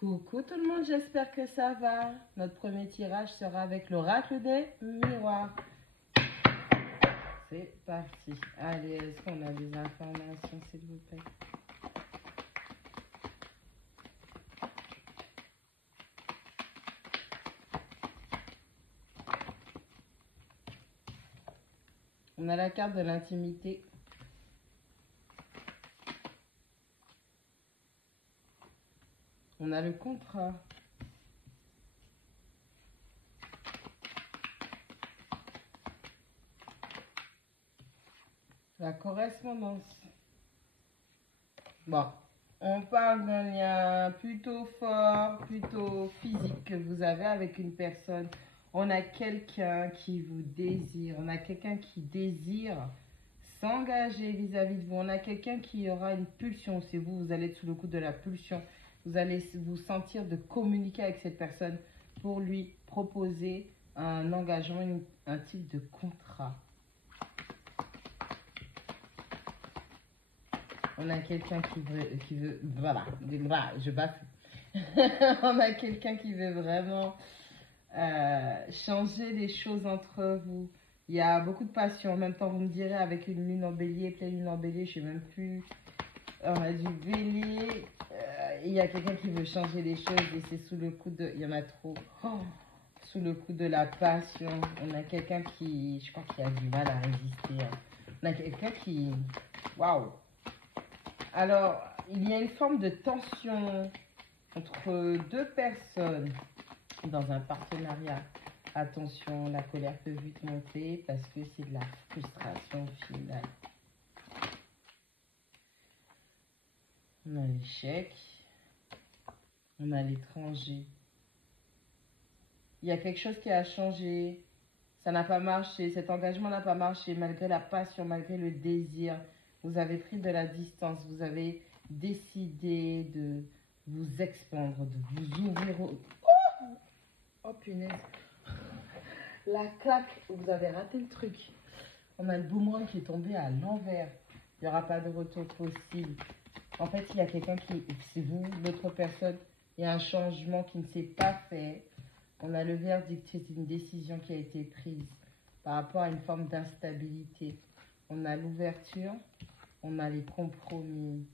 Coucou tout le monde, j'espère que ça va. Notre premier tirage sera avec l'oracle des miroirs. C'est parti. Allez, est-ce qu'on a des informations, s'il vous plaît? On a la carte de l'intimité. On a le contrat. La correspondance. Bon, on parle d'un lien plutôt fort, plutôt physique que vous avez avec une personne. On a quelqu'un qui vous désire. On a quelqu'un qui désire s'engager vis-à-vis de vous. On a quelqu'un qui aura une pulsion. C'est vous, vous allez être sous le coup de la pulsion. Vous allez vous sentir de communiquer avec cette personne pour lui proposer un engagement, un type de contrat. On a quelqu'un qui veut, voilà, je baffle. On a quelqu'un qui veut vraiment changer les choses entre vous. Il y a beaucoup de passion. En même temps, vous me direz, avec une lune en bélier, pleine lune en bélier, je ne sais même plus. On a du bélier. Il y a quelqu'un qui veut changer les choses et c'est sous le coup de... Il y en a trop. Oh, sous le coup de la passion. On a quelqu'un qui, je crois qu'il a du mal à résister. On a quelqu'un qui... Waouh! Alors, il y a une forme de tension entre deux personnes dans un partenariat. Attention, la colère peut vite monter parce que c'est de la frustration finale. On a l'échec. On a l'étranger. Il y a quelque chose qui a changé. Ça n'a pas marché. Cet engagement n'a pas marché malgré la passion, malgré le désir. Vous avez pris de la distance. Vous avez décidé de vous expandre, de vous ouvrir au... Oh punaise. La claque. Vous avez raté le truc. On a le boomerang qui est tombé à l'envers. Il n'y aura pas de retour possible. En fait, il y a quelqu'un qui... C'est vous, l'autre personne. Il y a un changement qui ne s'est pas fait. On a le verdict, c'est une décision qui a été prise par rapport à une forme d'instabilité. On a l'ouverture, on a les compromis.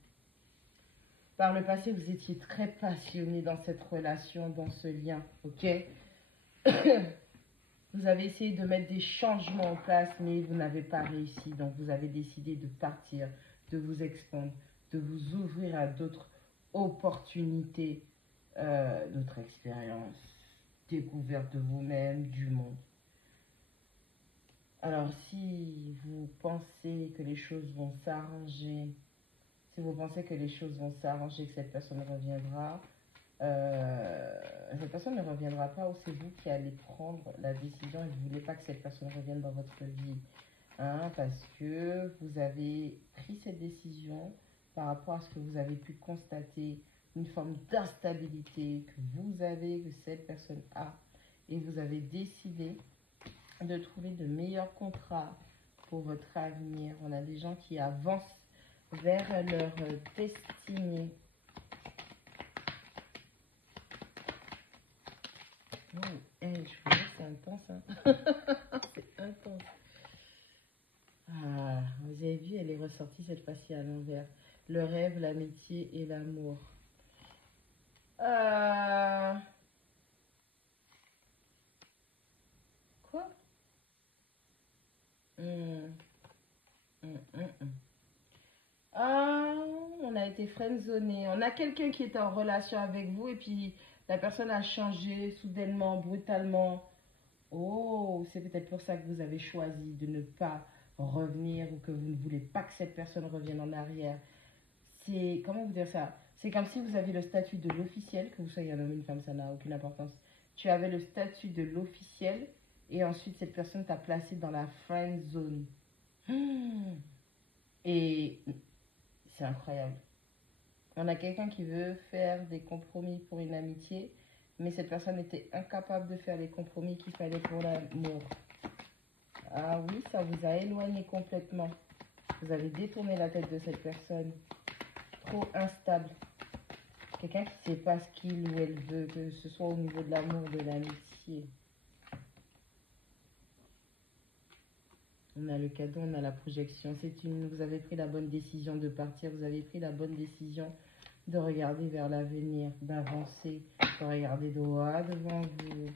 Par le passé, vous étiez très passionné dans cette relation, dans ce lien, ok? Vous avez essayé de mettre des changements en place, mais vous n'avez pas réussi. Donc, vous avez décidé de partir, de vous expandre, de vous ouvrir à d'autres opportunités, d'autres expériences, découverte de vous-même, du monde. Alors, si vous pensez que les choses vont s'arranger, si vous pensez que les choses vont s'arranger, que cette personne reviendra, cette personne ne reviendra pas, ou c'est vous qui allez prendre la décision et vous ne voulez pas que cette personne revienne dans votre vie. Hein, parce que vous avez pris cette décision par rapport à ce que vous avez pu constater, une forme d'instabilité que vous avez, que cette personne a, et vous avez décidé de trouver de meilleurs contrats pour votre avenir. On a des gens qui avancent vers leur destinée. Oh, hey, je vous dis, c'est intense, hein? C'est intense. Ah, vous avez vu, elle est ressortie cette fois-ci à l'envers. Le rêve, l'amitié et l'amour. Quoi? Ah, on a été friendzoné. On a quelqu'un qui était en relation avec vous et puis la personne a changé soudainement, brutalement. Oh, c'est peut-être pour ça que vous avez choisi de ne pas revenir ou que vous ne voulez pas que cette personne revienne en arrière. C'est, comment vous dire ça? C'est comme si vous aviez le statut de l'officiel, que vous soyez un homme ou une femme, ça n'a aucune importance. Tu avais le statut de l'officiel et ensuite cette personne t'a placé dans la friend zone. Et c'est incroyable. On a quelqu'un qui veut faire des compromis pour une amitié, mais cette personne était incapable de faire les compromis qu'il fallait pour l'amour. Ah oui, ça vous a éloigné complètement. Vous avez détourné la tête de cette personne. Trop instable. Quelqu'un qui ne sait pas ce qu'il ou elle veut, que ce soit au niveau de l'amour, de l'amitié. On a le cadeau, on a la projection. Vous avez pris la bonne décision de partir, vous avez pris la bonne décision de regarder vers l'avenir, d'avancer, de regarder droit devant vous.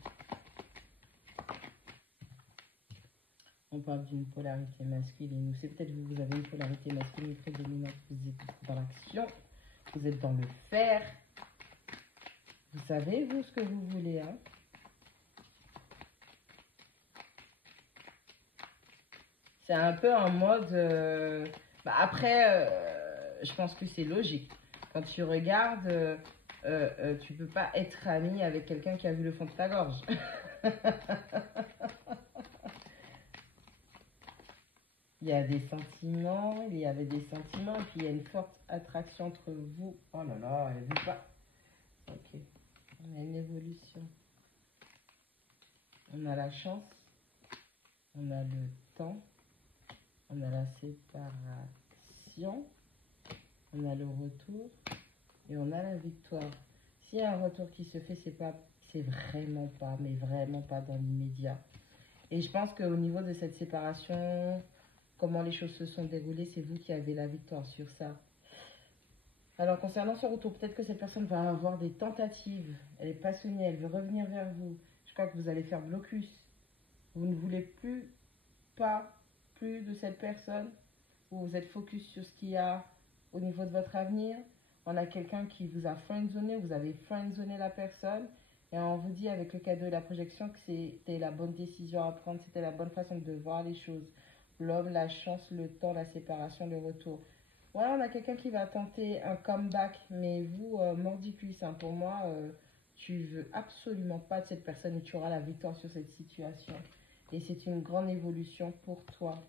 On parle d'une polarité masculine, ou c'est peut-être vous avez une polarité masculine très dominante, vous êtes dans l'action, vous êtes dans le faire. Vous savez, vous, ce que vous voulez, hein. C'est un peu en mode... après, je pense que c'est logique. Quand tu regardes, tu peux pas être ami avec quelqu'un qui a vu le fond de ta gorge. Il y a des sentiments, il y avait des sentiments, et puis il y a une forte attraction entre vous. Oh là là, elle veut pas. Ok, on a une évolution. On a la chance, on a le temps, on a la séparation, on a le retour et on a la victoire. S'il y a un retour qui se fait, c'est vraiment pas, mais vraiment pas dans l'immédiat. Et je pense qu'au niveau de cette séparation, comment les choses se sont déroulées, c'est vous qui avez la victoire sur ça. Alors, concernant ce retour, peut-être que cette personne va avoir des tentatives. Elle est passionnée, elle veut revenir vers vous. Je crois que vous allez faire blocus. Vous ne voulez plus de cette personne. Vous êtes focus sur ce qu'il y a au niveau de votre avenir. On a quelqu'un qui vous a friendzoné, vous avez friendzoné la personne. Et on vous dit avec le cadeau et la projection que c'était la bonne décision à prendre, c'était la bonne façon de voir les choses. L'homme, la chance, le temps, la séparation, le retour. Ouais, on a quelqu'un qui va tenter un comeback, mais vous, mordicus, hein, pour moi, tu veux absolument pas de cette personne et tu auras la victoire sur cette situation. Et c'est une grande évolution pour toi.